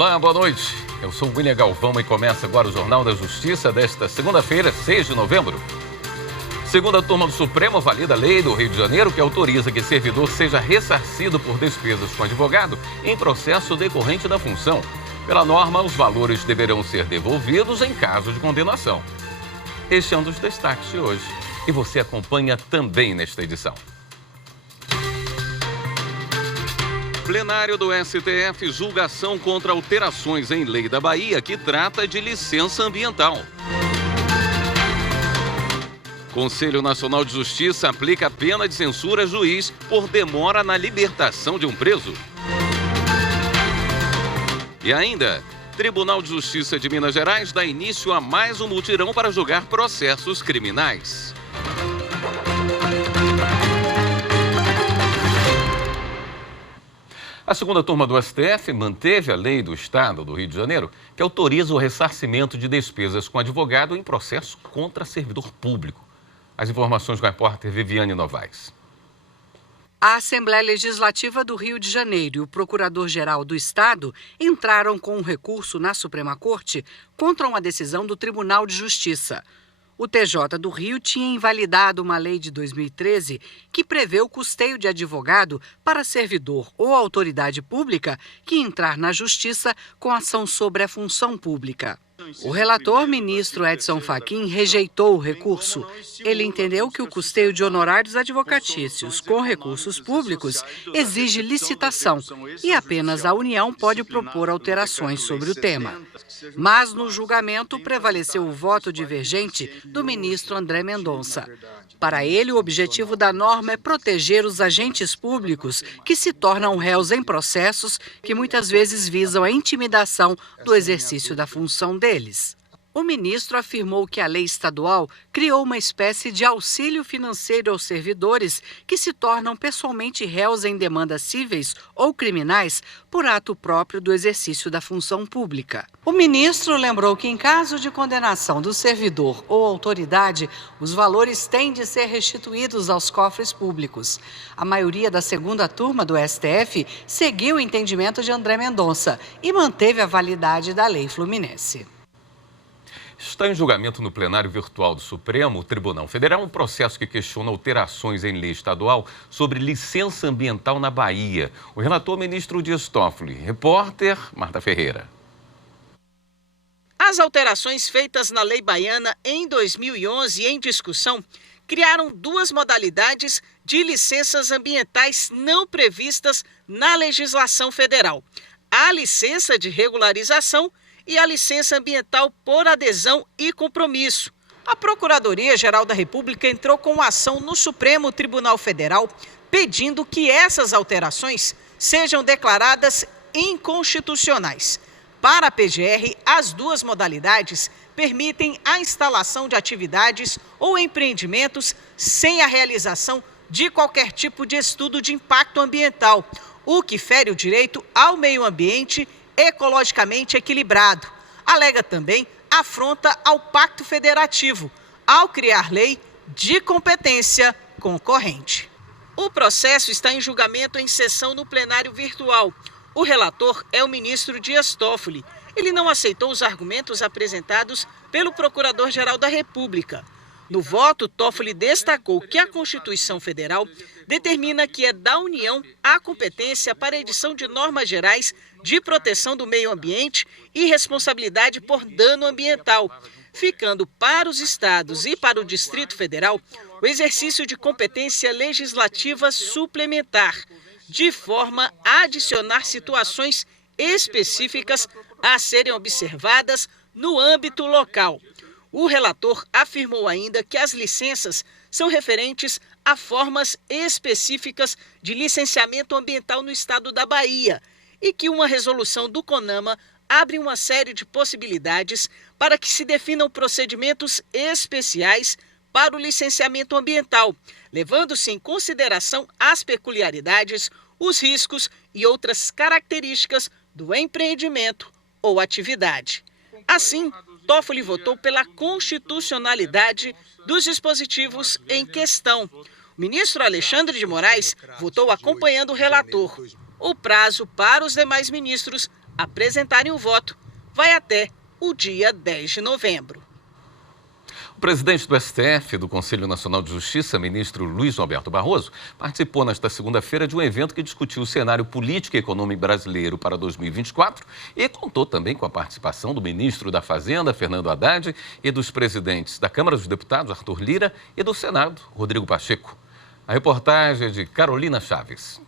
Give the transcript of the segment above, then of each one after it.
Olá, boa noite. Eu sou William Galvão e começa agora o Jornal da Justiça desta segunda-feira, 6 de novembro. Segunda turma do Supremo valida a lei do Rio de Janeiro que autoriza que servidor seja ressarcido por despesas com advogado em processo decorrente da função. Pela norma, os valores deverão ser devolvidos em caso de condenação. Este é um dos destaques de hoje e você acompanha também nesta edição. Plenário do STF julga ação contra alterações em lei da Bahia que trata de licença ambiental. Conselho Nacional de Justiça aplica pena de censura a juiz por demora na libertação de um preso. E ainda, Tribunal de Justiça de Minas Gerais dá início a mais um mutirão para julgar processos criminais. A segunda turma do STF manteve a lei do Estado do Rio de Janeiro que autoriza o ressarcimento de despesas com advogado em processo contra servidor público. As informações com a repórter Viviane Novaes. A Assembleia Legislativa do Rio de Janeiro e o Procurador-Geral do Estado entraram com um recurso na Suprema Corte contra uma decisão do Tribunal de Justiça. O TJ do Rio tinha invalidado uma lei de 2013 que prevê o custeio de advogado para servidor ou autoridade pública que entrar na Justiça com ação sobre a função pública. O relator, ministro Edson Fachin, rejeitou o recurso. Ele entendeu que o custeio de honorários advocatícios com recursos públicos exige licitação e apenas a União pode propor alterações sobre o tema. Mas no julgamento prevaleceu o voto divergente do ministro André Mendonça. Para ele, o objetivo da norma é proteger os agentes públicos que se tornam réus em processos que muitas vezes visam a intimidação do exercício da função deles. O ministro afirmou que a lei estadual criou uma espécie de auxílio financeiro aos servidores que se tornam pessoalmente réus em demandas cíveis ou criminais por ato próprio do exercício da função pública. O ministro lembrou que, em caso de condenação do servidor ou autoridade, os valores têm de ser restituídos aos cofres públicos. A maioria da segunda turma do STF seguiu o entendimento de André Mendonça e manteve a validade da lei fluminense. Está em julgamento no plenário virtual do Supremo Tribunal Federal um processo que questiona alterações em lei estadual sobre licença ambiental na Bahia. O relator, ministro Dias Toffoli. Repórter, Marta Ferreira. As alterações feitas na lei baiana em 2011 em discussão criaram duas modalidades de licenças ambientais não previstas na legislação federal: a licença de regularização e a licença ambiental por adesão e compromisso. A Procuradoria-Geral da República entrou com ação no Supremo Tribunal Federal pedindo que essas alterações sejam declaradas inconstitucionais. Para a PGR, as duas modalidades permitem a instalação de atividades ou empreendimentos sem a realização de qualquer tipo de estudo de impacto ambiental, o que fere o direito ao meio ambiente ecologicamente equilibrado. Alega também afronta ao Pacto Federativo, ao criar lei de competência concorrente. O processo está em julgamento em sessão no plenário virtual. O relator é o ministro Dias Toffoli. Ele não aceitou os argumentos apresentados pelo Procurador-Geral da República. No voto, Toffoli destacou que a Constituição Federal determina que é da União a competência para a edição de normas gerais de proteção do meio ambiente e responsabilidade por dano ambiental, ficando para os estados e para o Distrito Federal o exercício de competência legislativa suplementar, de forma a adicionar situações específicas a serem observadas no âmbito local. O relator afirmou ainda que as licenças são referentes a formas específicas de licenciamento ambiental no estado da Bahia e que uma resolução do CONAMA abre uma série de possibilidades para que se definam procedimentos especiais para o licenciamento ambiental, levando-se em consideração as peculiaridades, os riscos e outras características do empreendimento ou atividade. Assim, Toffoli votou pela constitucionalidade dos dispositivos em questão. O ministro Alexandre de Moraes votou acompanhando o relator. O prazo para os demais ministros apresentarem o voto vai até o dia 10 de novembro. O presidente do STF, do Conselho Nacional de Justiça, ministro Luiz Roberto Barroso, participou nesta segunda-feira de um evento que discutiu o cenário político e econômico brasileiro para 2024 e contou também com a participação do ministro da Fazenda, Fernando Haddad, e dos presidentes da Câmara dos Deputados, Arthur Lira, e do Senado, Rodrigo Pacheco. A reportagem é de Carolina Chaves.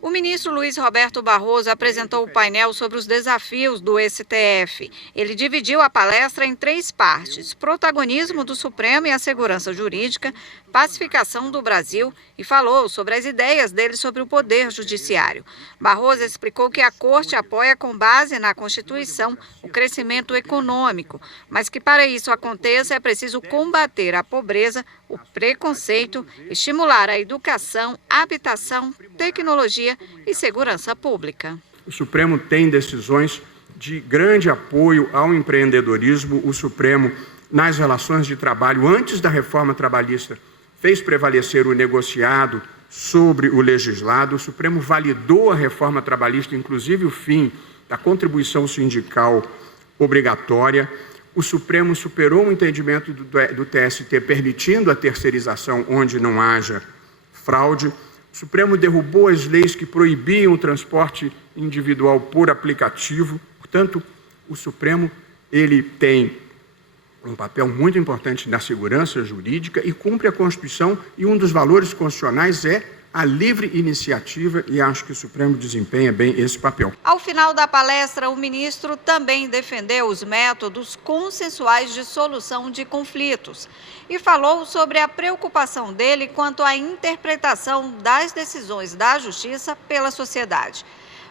O ministro Luiz Roberto Barroso apresentou o painel sobre os desafios do STF. Ele dividiu a palestra em 3 partes: protagonismo do Supremo e a segurança jurídica, pacificação do Brasil, e falou sobre as ideias dele sobre o poder judiciário. Barroso explicou que a Corte apoia, com base na Constituição, o crescimento econômico, mas que para isso aconteça é preciso combater a pobreza, o preconceito, estimular a educação, habitação, tecnologia e segurança pública. O Supremo tem decisões de grande apoio ao empreendedorismo. O Supremo, nas relações de trabalho, antes da reforma trabalhista, fez prevalecer o negociado sobre o legislado. O Supremo validou a reforma trabalhista, inclusive o fim da contribuição sindical obrigatória. O Supremo superou o entendimento do TST, permitindo a terceirização onde não haja fraude. O Supremo derrubou as leis que proibiam o transporte individual por aplicativo. Portanto, o Supremo ele tem um papel muito importante na segurança jurídica e cumpre a Constituição, e um dos valores constitucionais é a livre iniciativa, e acho que o Supremo desempenha bem esse papel. Ao final da palestra, o ministro também defendeu os métodos consensuais de solução de conflitos e falou sobre a preocupação dele quanto à interpretação das decisões da Justiça pela sociedade.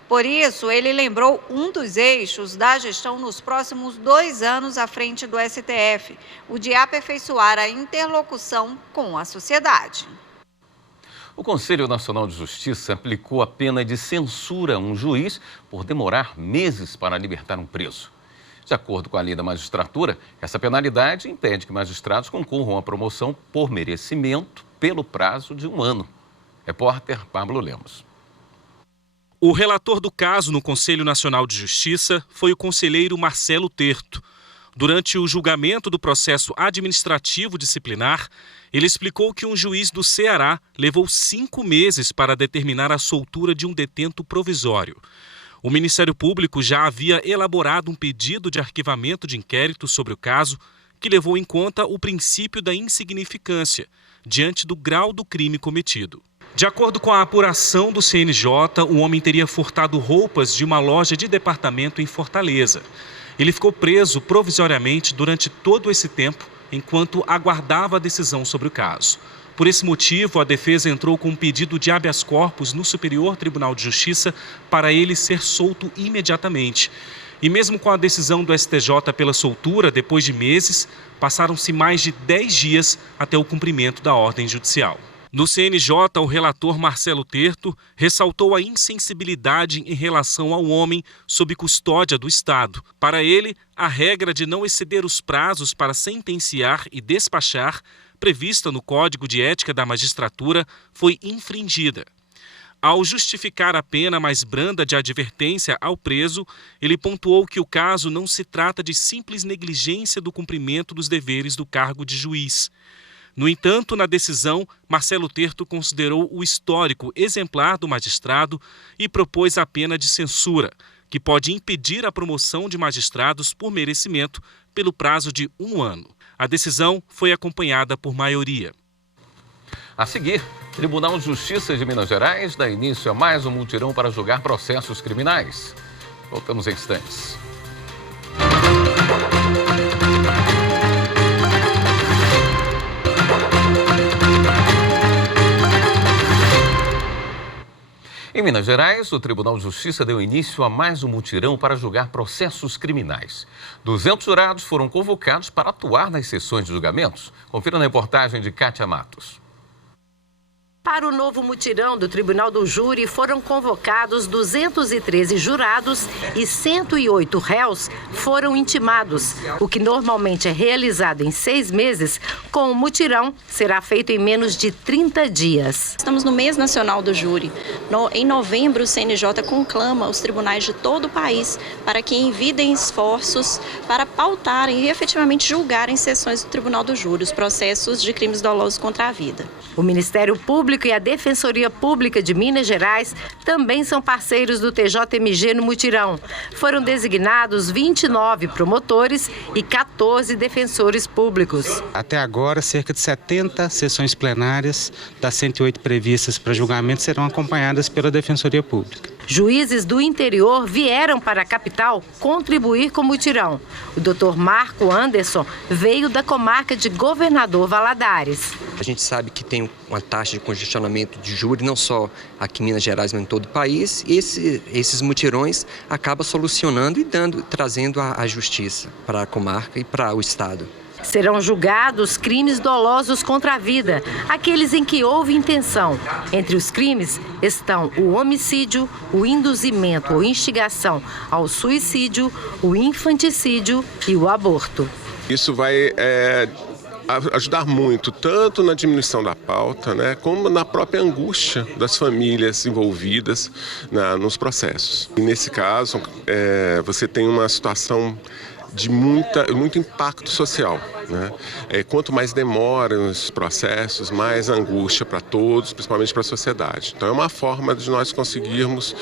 Por isso, ele lembrou um dos eixos da gestão nos próximos 2 anos à frente do STF, o de aperfeiçoar a interlocução com a sociedade. O Conselho Nacional de Justiça aplicou a pena de censura a um juiz por demorar meses para libertar um preso. De acordo com a lei da magistratura, essa penalidade impede que magistrados concorram à promoção por merecimento pelo prazo de 1 ano. Repórter Pablo Lemos. O relator do caso no Conselho Nacional de Justiça foi o conselheiro Marcelo Terto. Durante o julgamento do processo administrativo disciplinar, ele explicou que um juiz do Ceará levou 5 meses para determinar a soltura de um detento provisório. O Ministério Público já havia elaborado um pedido de arquivamento de inquérito sobre o caso, que levou em conta o princípio da insignificância, diante do grau do crime cometido. De acordo com a apuração do CNJ, o homem teria furtado roupas de uma loja de departamento em Fortaleza. Ele ficou preso provisoriamente durante todo esse tempo, enquanto aguardava a decisão sobre o caso. Por esse motivo, a defesa entrou com um pedido de habeas corpus no Superior Tribunal de Justiça para ele ser solto imediatamente. E mesmo com a decisão do STJ pela soltura, depois de meses, passaram-se mais de 10 dias até o cumprimento da ordem judicial. No CNJ, o relator Marcelo Terto ressaltou a insensibilidade em relação ao homem sob custódia do Estado. Para ele, a regra de não exceder os prazos para sentenciar e despachar, prevista no Código de Ética da Magistratura, foi infringida. Ao justificar a pena mais branda de advertência ao preso, ele pontuou que o caso não se trata de simples negligência do cumprimento dos deveres do cargo de juiz. No entanto, na decisão, Marcelo Terto considerou o histórico exemplar do magistrado e propôs a pena de censura, que pode impedir a promoção de magistrados por merecimento pelo prazo de 1 ano. A decisão foi acompanhada por maioria. A seguir, o Tribunal de Justiça de Minas Gerais dá início a mais um mutirão para julgar processos criminais. Voltamos em instantes. Em Minas Gerais, o Tribunal de Justiça deu início a mais um mutirão para julgar processos criminais. 200 jurados foram convocados para atuar nas sessões de julgamentos. Confira na reportagem de Kátia Matos. Para o novo mutirão do Tribunal do Júri, foram convocados 213 jurados e 108 réus foram intimados. O que normalmente é realizado em 6 meses, com o mutirão será feito em menos de 30 dias. Estamos no mês nacional do júri. Em novembro, o CNJ conclama os tribunais de todo o país para que envidem esforços para pautarem e efetivamente julgarem sessões do Tribunal do Júri os processos de crimes dolosos contra a vida. O Ministério Público e a Defensoria Pública de Minas Gerais também são parceiros do TJMG no mutirão. Foram designados 29 promotores e 14 defensores públicos. Até agora, cerca de 70 sessões plenárias das 108 previstas para julgamento serão acompanhadas pela Defensoria Pública. Juízes do interior vieram para a capital contribuir com o mutirão. O Dr. Marco Anderson veio da comarca de Governador Valadares. A gente sabe que tem uma taxa de congestionamento de júri, não só aqui em Minas Gerais, mas em todo o país. E esses mutirões acabam solucionando e trazendo a justiça para a comarca e para o Estado. Serão julgados crimes dolosos contra a vida, aqueles em que houve intenção. Entre os crimes estão o homicídio, o induzimento ou instigação ao suicídio, o infanticídio e o aborto. Isso vai ajudar muito, tanto na diminuição da pauta, como na própria angústia das famílias envolvidas nos processos. E nesse caso, você tem uma situação de muito impacto social. Quanto mais demoram os processos, mais angústia para todos, principalmente para a sociedade. Então é uma forma de nós conseguirmos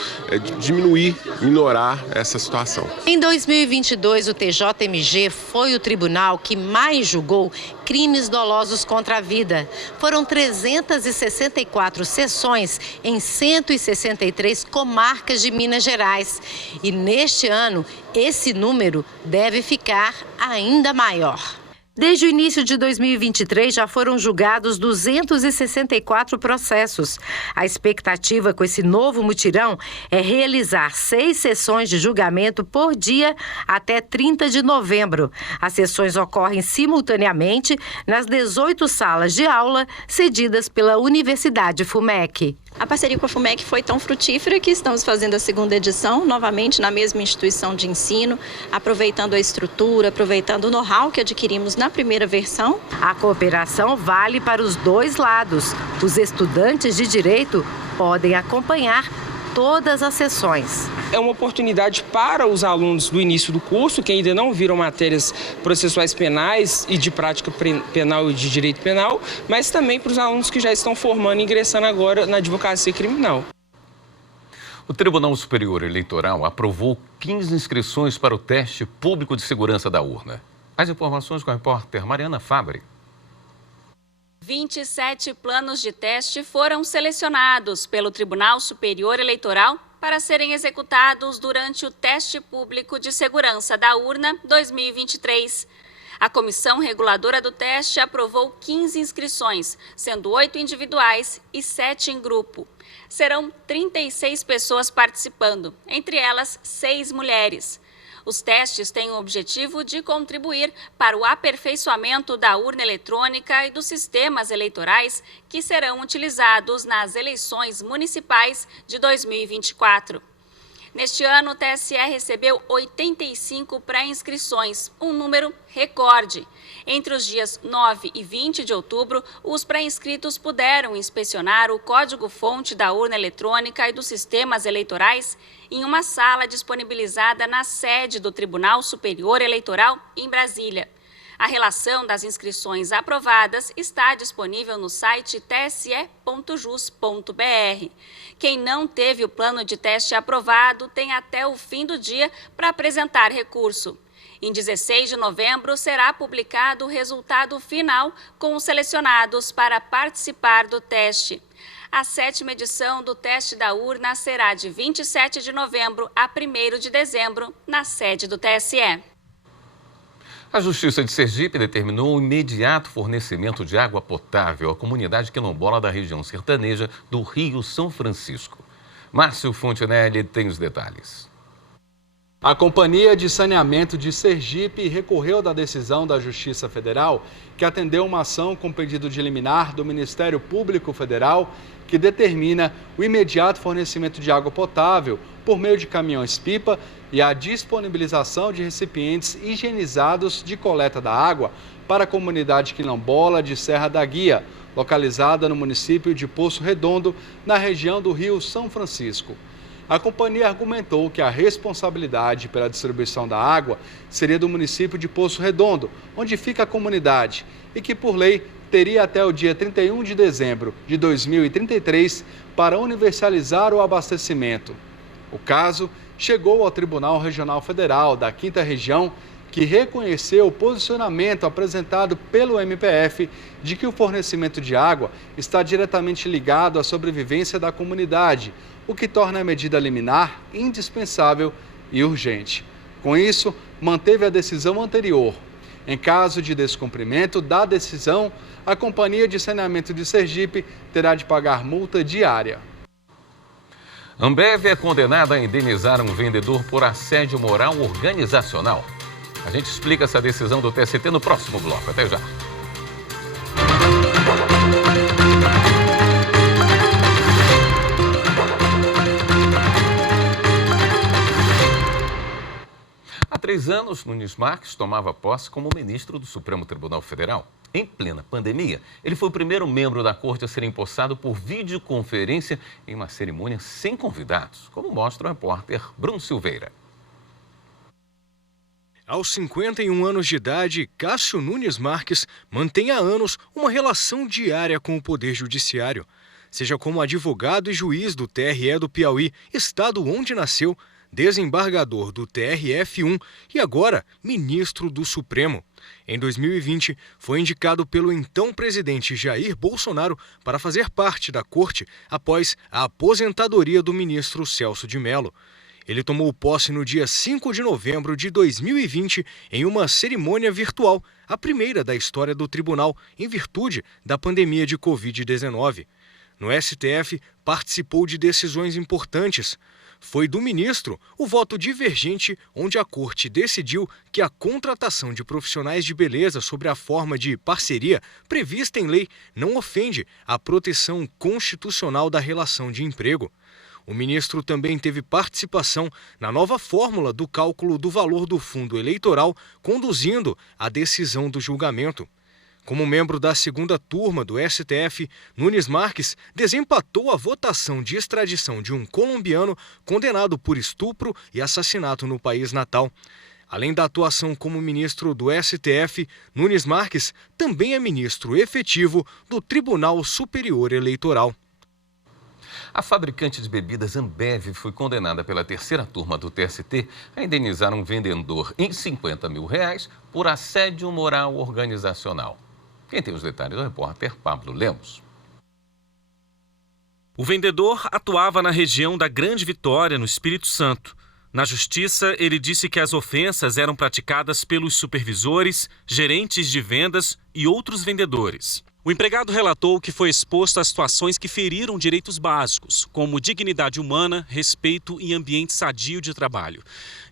minorar essa situação. Em 2022, o TJMG foi o tribunal que mais julgou crimes dolosos contra a vida. Foram 364 sessões em 163 comarcas de Minas Gerais. E neste ano, esse número deve ficar ainda maior. Desde o início de 2023, já foram julgados 264 processos. A expectativa com esse novo mutirão é realizar 6 sessões de julgamento por dia até 30 de novembro. As sessões ocorrem simultaneamente nas 18 salas de aula cedidas pela Universidade FUMEC. A parceria com a FUMEC foi tão frutífera que estamos fazendo a segunda edição, novamente na mesma instituição de ensino, aproveitando a estrutura, aproveitando o know-how que adquirimos na primeira versão. A cooperação vale para os dois lados. Os estudantes de direito podem acompanhar todas as sessões. É uma oportunidade para os alunos do início do curso, que ainda não viram matérias processuais penais e de prática penal e de direito penal, mas também para os alunos que já estão formando e ingressando agora na advocacia criminal. O Tribunal Superior Eleitoral aprovou 15 inscrições para o teste público de segurança da urna. As informações com a repórter Mariana Fabre. 27 planos de teste foram selecionados pelo Tribunal Superior Eleitoral para serem executados durante o teste público de segurança da urna 2023. A comissão reguladora do teste aprovou 15 inscrições, sendo 8 individuais e 7 em grupo. Serão 36 pessoas participando, entre elas 6 mulheres. Os testes têm o objetivo de contribuir para o aperfeiçoamento da urna eletrônica e dos sistemas eleitorais que serão utilizados nas eleições municipais de 2024. Neste ano, o TSE recebeu 85 pré-inscrições, um número recorde. Entre os dias 9 e 20 de outubro, os pré-inscritos puderam inspecionar o código-fonte da urna eletrônica e dos sistemas eleitorais em uma sala disponibilizada na sede do Tribunal Superior Eleitoral, em Brasília. A relação das inscrições aprovadas está disponível no site tse.jus.br. Quem não teve o plano de teste aprovado tem até o fim do dia para apresentar recurso. Em 16 de novembro, será publicado o resultado final com os selecionados para participar do teste. A 7ª edição do teste da urna será de 27 de novembro a 1º de dezembro, na sede do TSE. A Justiça de Sergipe determinou o imediato fornecimento de água potável à comunidade quilombola da região sertaneja do Rio São Francisco. Márcio Fontenelle tem os detalhes. A Companhia de Saneamento de Sergipe recorreu da decisão da Justiça Federal, que atendeu uma ação com pedido de liminar do Ministério Público Federal, que determina o imediato fornecimento de água potável por meio de caminhões-pipa e a disponibilização de recipientes higienizados de coleta da água para a comunidade quilombola de Serra da Guia, localizada no município de Poço Redondo, na região do Rio São Francisco. A companhia argumentou que a responsabilidade pela distribuição da água seria do município de Poço Redondo, onde fica a comunidade, e que, por lei, teria até o dia 31 de dezembro de 2033 para universalizar o abastecimento. O caso chegou ao Tribunal Regional Federal da 5ª Região, que reconheceu o posicionamento apresentado pelo MPF de que o fornecimento de água está diretamente ligado à sobrevivência da comunidade, o que torna a medida liminar indispensável e urgente. Com isso, manteve a decisão anterior. Em caso de descumprimento da decisão, a Companhia de Saneamento de Sergipe terá de pagar multa diária. Ambev é condenada a indenizar um vendedor por assédio moral organizacional. A gente explica essa decisão do TST no próximo bloco. Até já. Há 3 anos, Nunes Marques tomava posse como ministro do Supremo Tribunal Federal. Em plena pandemia, ele foi o primeiro membro da corte a ser empossado por videoconferência em uma cerimônia sem convidados, como mostra o repórter Bruno Silveira. Aos 51 anos de idade, Cássio Nunes Marques mantém há anos uma relação diária com o Poder Judiciário. Seja como advogado e juiz do TRE do Piauí, estado onde nasceu, desembargador do TRF1 e agora ministro do Supremo. Em 2020, foi indicado pelo então presidente Jair Bolsonaro para fazer parte da corte após a aposentadoria do ministro Celso de Mello. Ele tomou posse no dia 5 de novembro de 2020 em uma cerimônia virtual, a primeira da história do tribunal, em virtude da pandemia de Covid-19. No STF, participou de decisões importantes. Foi do ministro o voto divergente, onde a corte decidiu que a contratação de profissionais de beleza sob a forma de parceria prevista em lei não ofende a proteção constitucional da relação de emprego. O ministro também teve participação na nova fórmula do cálculo do valor do fundo eleitoral, conduzindo à decisão do julgamento. Como membro da 2ª turma do STF, Nunes Marques desempatou a votação de extradição de um colombiano condenado por estupro e assassinato no país natal. Além da atuação como ministro do STF, Nunes Marques também é ministro efetivo do Tribunal Superior Eleitoral. A fabricante de bebidas Ambev foi condenada pela 3ª turma do TST a indenizar um vendedor em R$50 mil por assédio moral organizacional. Quem tem os detalhes é o repórter Pablo Lemos. O vendedor atuava na região da Grande Vitória, no Espírito Santo. Na justiça, ele disse que as ofensas eram praticadas pelos supervisores, gerentes de vendas e outros vendedores. O empregado relatou que foi exposto a situações que feriram direitos básicos, como dignidade humana, respeito e ambiente sadio de trabalho.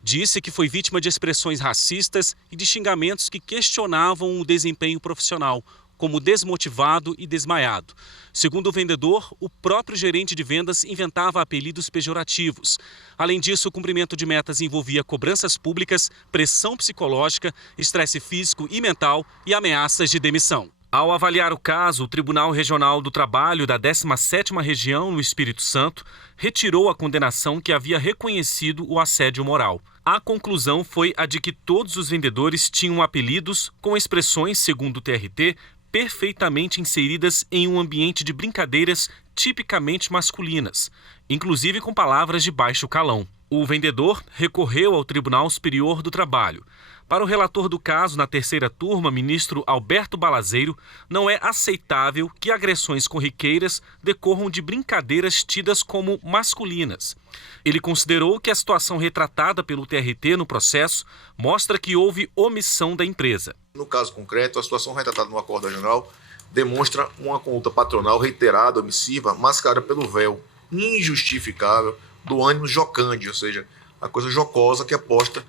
Disse que foi vítima de expressões racistas e de xingamentos que questionavam o desempenho profissional, como desmotivado e desmaiado. Segundo o vendedor, o próprio gerente de vendas inventava apelidos pejorativos. Além disso, o cumprimento de metas envolvia cobranças públicas, pressão psicológica, estresse físico e mental e ameaças de demissão. Ao avaliar o caso, o Tribunal Regional do Trabalho da 17ª Região, no Espírito Santo, retirou a condenação que havia reconhecido o assédio moral. A conclusão foi a de que todos os vendedores tinham apelidos com expressões, segundo o TRT, perfeitamente inseridas em um ambiente de brincadeiras tipicamente masculinas, inclusive com palavras de baixo calão. O vendedor recorreu ao Tribunal Superior do Trabalho. Para o relator do caso, na 3ª turma, ministro Alberto Balazeiro, não é aceitável que agressões corriqueiras decorram de brincadeiras tidas como masculinas. Ele considerou que a situação retratada pelo TRT no processo mostra que houve omissão da empresa. No caso concreto, a situação retratada no acordo regional demonstra uma conduta patronal reiterada, omissiva, mascarada pelo véu injustificável do ânimo jocante, ou seja, a coisa jocosa que é posta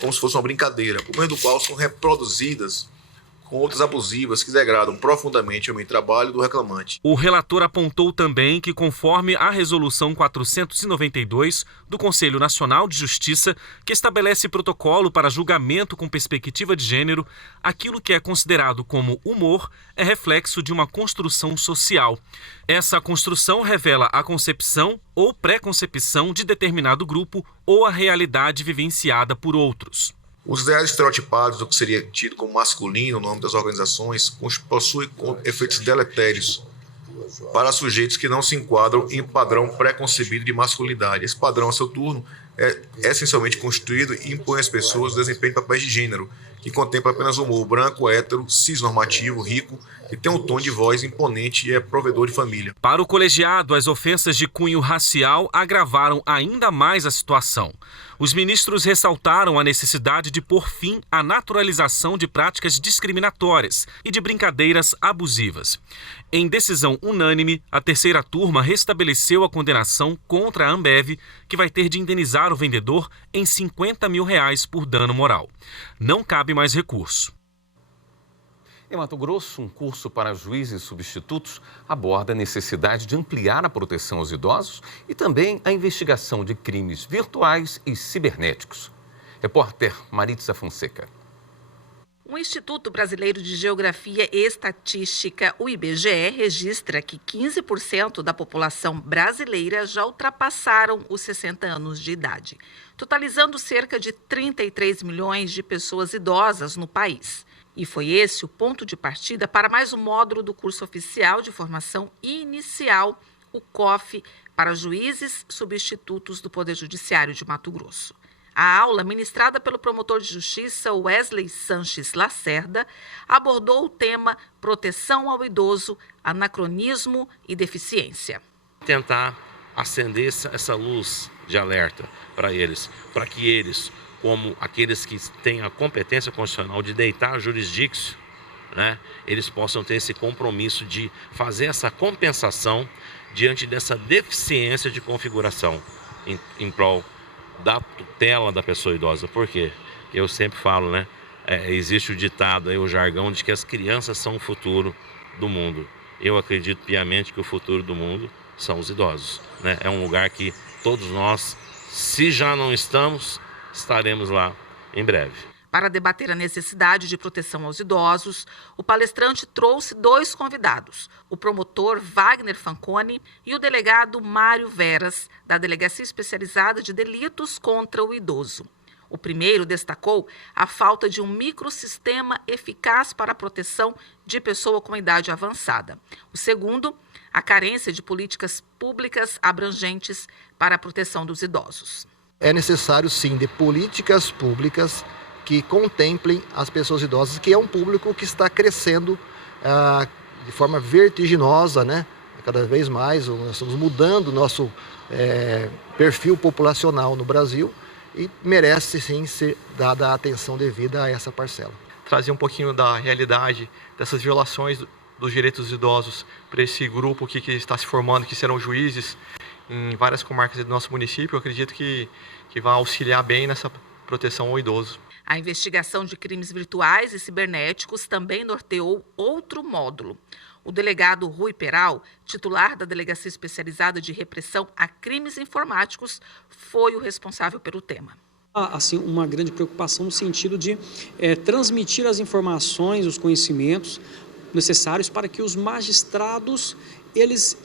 como se fosse uma brincadeira, por meio do qual são reproduzidas com outras abusivas que degradam profundamente o meio de trabalho do reclamante. O relator apontou também que, conforme a Resolução 492 do Conselho Nacional de Justiça, que estabelece protocolo para julgamento com perspectiva de gênero, aquilo que é considerado como humor é reflexo de uma construção social. Essa construção revela a concepção ou pré-concepção de determinado grupo ou a realidade vivenciada por outros. Os ideais estereotipados do que seria tido como masculino no âmbito das organizações possuem efeitos deletérios para sujeitos que não se enquadram em padrão pré-concebido de masculinidade. Esse padrão, a seu turno, é essencialmente constituído e impõe às pessoas o desempenho de papéis de gênero, que contempla apenas o humor branco, hétero, cisnormativo, rico, que tem um tom de voz imponente e é provedor de família. Para o colegiado, as ofensas de cunho racial agravaram ainda mais a situação. Os ministros ressaltaram a necessidade de pôr fim à naturalização de práticas discriminatórias e de brincadeiras abusivas. Em decisão unânime, a terceira turma restabeleceu a condenação contra a Ambev, que vai ter de indenizar o vendedor em R$50 mil por dano moral. Não cabe mais recurso. Em Mato Grosso, um curso para juízes substitutos aborda a necessidade de ampliar a proteção aos idosos e também a investigação de crimes virtuais e cibernéticos. Repórter Maritza Fonseca. O Instituto Brasileiro de Geografia e Estatística, o IBGE, registra que 15% da população brasileira já ultrapassaram os 60 anos de idade, totalizando cerca de 33 milhões de pessoas idosas no país. E foi esse o ponto de partida para mais um módulo do curso oficial de formação inicial, o COF, para juízes substitutos do Poder Judiciário de Mato Grosso. A aula, ministrada pelo promotor de justiça Wesley Sanches Lacerda, abordou o tema proteção ao idoso, anacronismo e deficiência. Tentar acender essa luz de alerta para eles, para que eles, como aqueles que têm a competência constitucional de deitar jurisdicção, né, eles possam ter esse compromisso de fazer essa compensação diante dessa deficiência de configuração em prol da tutela da pessoa idosa. Por quê? Eu sempre falo, né? Existe o ditado, o jargão de que as crianças são o futuro do mundo. Eu acredito piamente que o futuro do mundo são os idosos, né? É um lugar que todos nós, se já não estamos, estaremos lá em breve. Para debater a necessidade de proteção aos idosos, o palestrante trouxe 2 convidados, o promotor Wagner Fanconi e o delegado Mário Veras, da Delegacia Especializada de Delitos contra o Idoso. O primeiro destacou a falta de um microsistema eficaz para a proteção de pessoa com idade avançada. O segundo, a carência de políticas públicas abrangentes para a proteção dos idosos. É necessário, sim, de políticas públicas que contemplem as pessoas idosas, que é um público que está crescendo de forma vertiginosa, né? Cada vez mais, nós estamos mudando o nosso perfil populacional no Brasil e merece, sim, ser dada a atenção devida a essa parcela. Trazer um pouquinho da realidade dessas violações dos direitos dos idosos para esse grupo que está se formando, que serão juízes em várias comarcas do nosso município. Eu acredito que vai auxiliar bem nessa proteção ao idoso. A investigação de crimes virtuais e cibernéticos também norteou outro módulo. O delegado Rui Peral, titular da Delegacia Especializada de Repressão a Crimes Informáticos, foi o responsável pelo tema. Há assim, uma grande preocupação no sentido de transmitir as informações, os conhecimentos necessários para que os magistrados eles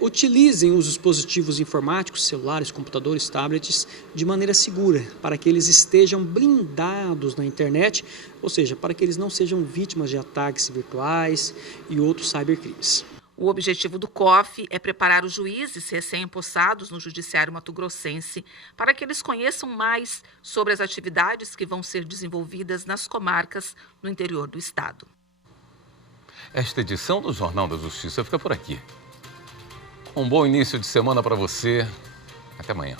utilizem os dispositivos informáticos, celulares, computadores, tablets, de maneira segura, para que eles estejam blindados na internet, ou seja, para que eles não sejam vítimas de ataques virtuais e outros cybercrimes. O objetivo do COF é preparar os juízes recém-empossados no Judiciário Mato-Grossense para que eles conheçam mais sobre as atividades que vão ser desenvolvidas nas comarcas no interior do estado. Esta edição do Jornal da Justiça fica por aqui. Um bom início de semana para você. Até amanhã.